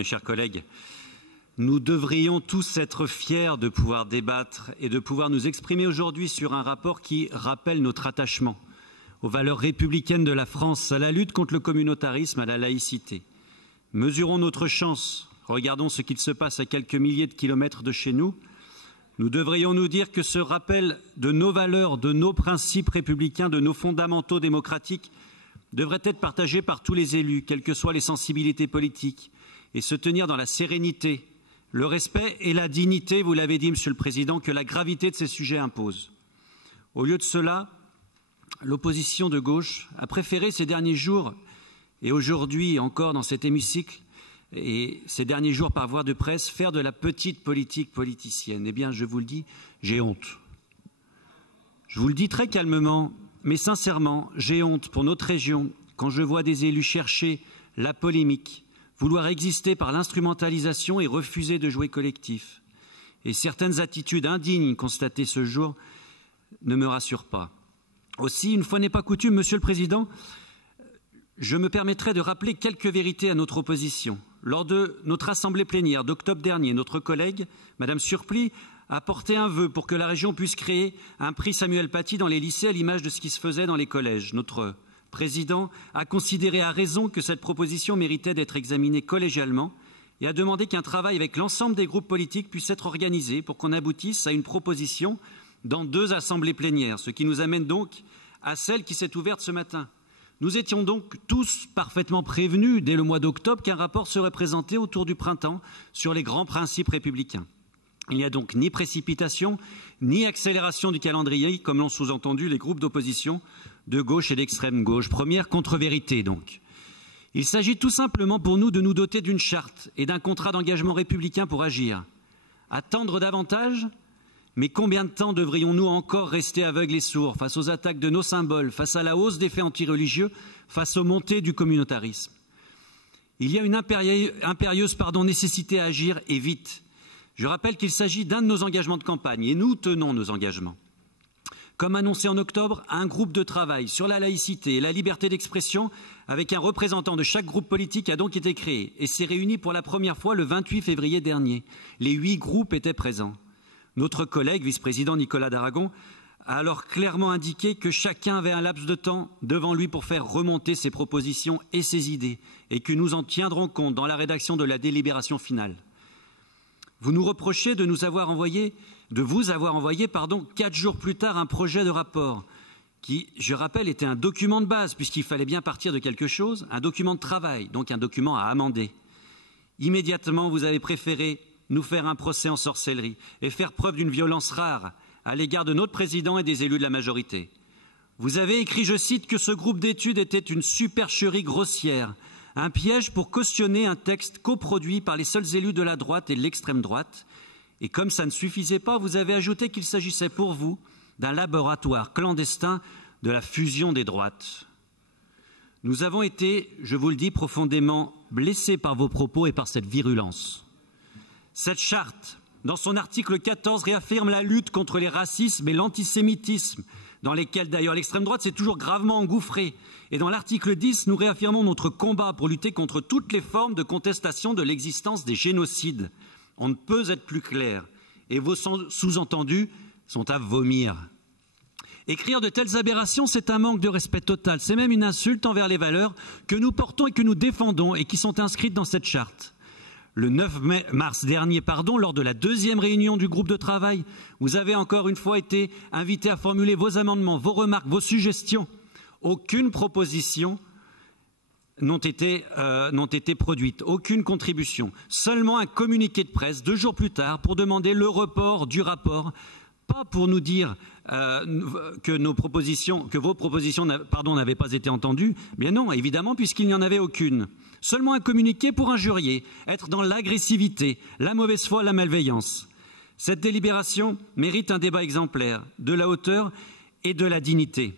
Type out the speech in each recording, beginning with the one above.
mes chers collègues, nous devrions tous être fiers de pouvoir débattre et de pouvoir nous exprimer aujourd'hui sur un rapport qui rappelle notre attachement aux valeurs républicaines de la France, à la lutte contre le communautarisme, à la laïcité. Mesurons notre chance, regardons ce qu'il se passe à quelques milliers de kilomètres de chez nous. Nous devrions nous dire que ce rappel de nos valeurs, de nos principes républicains, de nos fondamentaux démocratiques devrait être partagé par tous les élus, quelles que soient les sensibilités politiques, et se tenir dans la sérénité, le respect et la dignité, vous l'avez dit, Monsieur le Président, que la gravité de ces sujets impose. Au lieu de cela, l'opposition de gauche a préféré ces derniers jours, et aujourd'hui encore dans cet hémicycle, et ces derniers jours par voie de presse, faire de la petite politique politicienne. Eh bien, je vous le dis, j'ai honte. Je vous le dis très calmement, mais sincèrement, j'ai honte pour notre région quand je vois des élus chercher la polémique, vouloir exister par l'instrumentalisation et refuser de jouer collectif. Et certaines attitudes indignes constatées ce jour ne me rassurent pas. Aussi, une fois n'est pas coutume, Monsieur le Président, je me permettrai de rappeler quelques vérités à notre opposition. Lors de notre assemblée plénière d'octobre dernier, notre collègue, Madame Surplis, a porté un vœu pour que la région puisse créer un prix Samuel Paty dans les lycées à l'image de ce qui se faisait dans les collèges. Notre président a considéré à raison que cette proposition méritait d'être examinée collégialement et a demandé qu'un travail avec l'ensemble des groupes politiques puisse être organisé pour qu'on aboutisse à une proposition dans 2 assemblées plénières, ce qui nous amène donc à celle qui s'est ouverte ce matin. Nous étions donc tous parfaitement prévenus dès le mois d'octobre qu'un rapport serait présenté autour du printemps sur les grands principes républicains. Il n'y a donc ni précipitation, ni accélération du calendrier, comme l'ont sous-entendu les groupes d'opposition de gauche et d'extrême gauche. Première contre-vérité donc. Il s'agit tout simplement pour nous de nous doter d'une charte et d'un contrat d'engagement républicain pour agir. Attendre davantage ? Mais combien de temps devrions-nous encore rester aveugles et sourds face aux attaques de nos symboles, face à la hausse des faits antireligieux, face aux montées du communautarisme? Il y a une impérieuse nécessité à agir et vite. Je rappelle qu'il s'agit d'un de nos engagements de campagne et nous tenons nos engagements. Comme annoncé en octobre, un groupe de travail sur la laïcité et la liberté d'expression avec un représentant de chaque groupe politique a donc été créé et s'est réuni pour la première fois le 28 février dernier. Les 8 groupes étaient présents. Notre collègue vice-président Nicolas Daragon a alors clairement indiqué que chacun avait un laps de temps devant lui pour faire remonter ses propositions et ses idées et que nous en tiendrons compte dans la rédaction de la délibération finale. Vous nous reprochez de vous avoir envoyé 4 jours plus tard un projet de rapport qui, je rappelle, était un document de base puisqu'il fallait bien partir de quelque chose, un document de travail, donc un document à amender. Immédiatement, vous avez préféré nous faire un procès en sorcellerie et faire preuve d'une violence rare à l'égard de notre président et des élus de la majorité. Vous avez écrit, je cite, que ce groupe d'études était une supercherie grossière, un piège pour cautionner un texte coproduit par les seuls élus de la droite et de l'extrême droite. Et comme ça ne suffisait pas, vous avez ajouté qu'il s'agissait pour vous d'un laboratoire clandestin de la fusion des droites. Nous avons été, je vous le dis, profondément blessés par vos propos et par cette virulence. Cette charte, dans son article 14, réaffirme la lutte contre les racismes et l'antisémitisme, dans lesquels d'ailleurs l'extrême droite s'est toujours gravement engouffrée. Et dans l'article 10, nous réaffirmons notre combat pour lutter contre toutes les formes de contestation de l'existence des génocides. On ne peut être plus clair. Et vos sous-entendus sont à vomir. Écrire de telles aberrations, c'est un manque de respect total. C'est même une insulte envers les valeurs que nous portons et que nous défendons et qui sont inscrites dans cette charte. Le 9 mars dernier, lors de la 2e réunion du groupe de travail, vous avez encore une fois été invité à formuler vos amendements, vos remarques, vos suggestions. Aucune proposition n'ont été produites, aucune contribution. Seulement un communiqué de presse 2 jours plus tard pour demander le report du rapport, pas pour nous dire que vos propositions n'avaient pas été entendues. Bien non, évidemment, puisqu'il n'y en avait aucune. Seulement un communiqué pour injurier, être dans l'agressivité, la mauvaise foi, la malveillance. Cette délibération mérite un débat exemplaire, de la hauteur et de la dignité.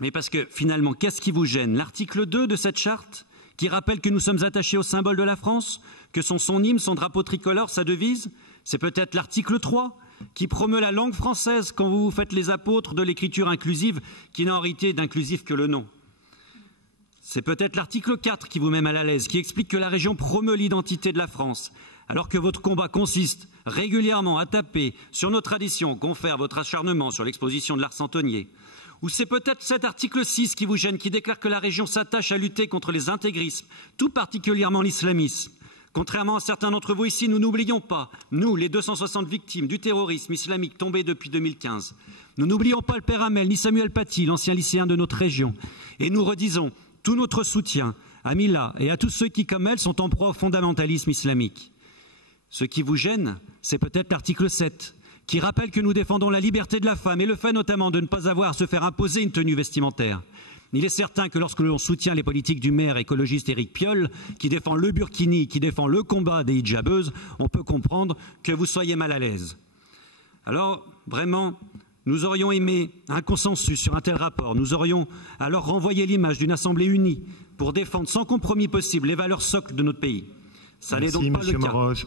Mais parce que finalement, qu'est-ce qui vous gêne? L'article 2 de cette charte qui rappelle que nous sommes attachés au symbole de la France, que sont son hymne, son drapeau tricolore, sa devise? C'est peut-être l'article 3 qui promeut la langue française quand vous vous faites les apôtres de l'écriture inclusive qui n'a en réalité d'inclusif que le nom. C'est peut-être l'article 4 qui vous met mal à l'aise, qui explique que la région promeut l'identité de la France, alors que votre combat consiste régulièrement à taper sur nos traditions, confère votre acharnement sur l'exposition de l'art centenier. Ou c'est peut-être cet article 6 qui vous gêne, qui déclare que la région s'attache à lutter contre les intégrismes, tout particulièrement l'islamisme. Contrairement à certains d'entre vous ici, nous n'oublions pas, nous, les 260 victimes du terrorisme islamique tombé depuis 2015. Nous n'oublions pas le père Hamel, ni Samuel Paty, l'ancien lycéen de notre région. Et nous redisons tout notre soutien à Mila et à tous ceux qui, comme elle, sont en proie au fondamentalisme islamique. Ce qui vous gêne, c'est peut-être l'article 7, qui rappelle que nous défendons la liberté de la femme et le fait notamment de ne pas avoir à se faire imposer une tenue vestimentaire. Il est certain que lorsque l'on soutient les politiques du maire écologiste Éric Piolle, qui défend le burkini, qui défend le combat des hijabeuses, on peut comprendre que vous soyez mal à l'aise. Alors, vraiment, nous aurions aimé un consensus sur un tel rapport. Nous aurions alors renvoyé l'image d'une Assemblée unie pour défendre sans compromis possible les valeurs socles de notre pays. Ça n'est donc pas le cas.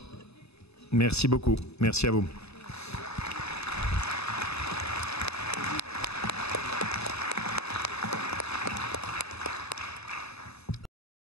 Merci beaucoup. Merci à vous.